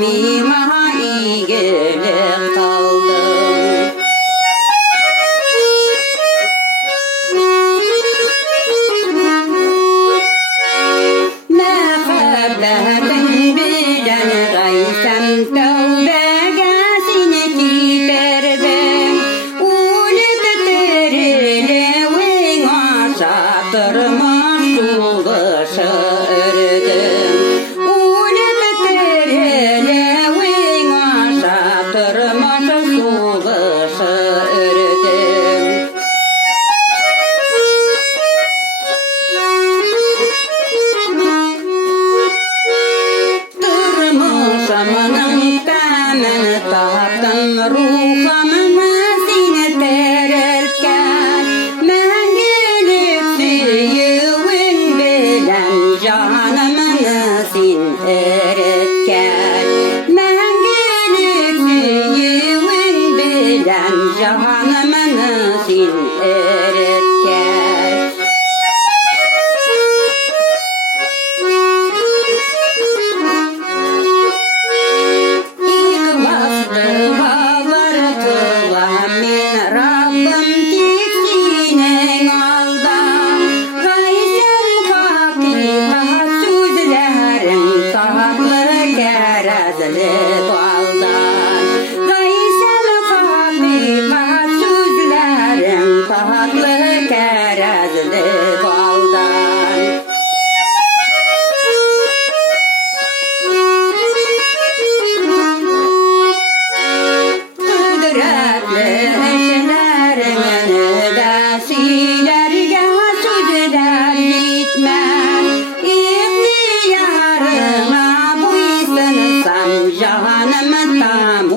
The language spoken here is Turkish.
Camima iyi gelip kaldım. Mehabbetin bilen gaysem tövbegesini giderdim. Ulip terilewin aşatırma sulgışı ördüm. Ulip terilewin aşatırma sulgışı ördüm. Durmuşamının kanını tahtın ruhamını sine tererken men gelip süyüvün bilen canımını sin eretken men gelip süyüvün bilen canımını sin eretken Tahatlı kerazlı baldan Kudretli eşlerimini de silerge süzler gitmez İhtiyarına bu istersem canımı tam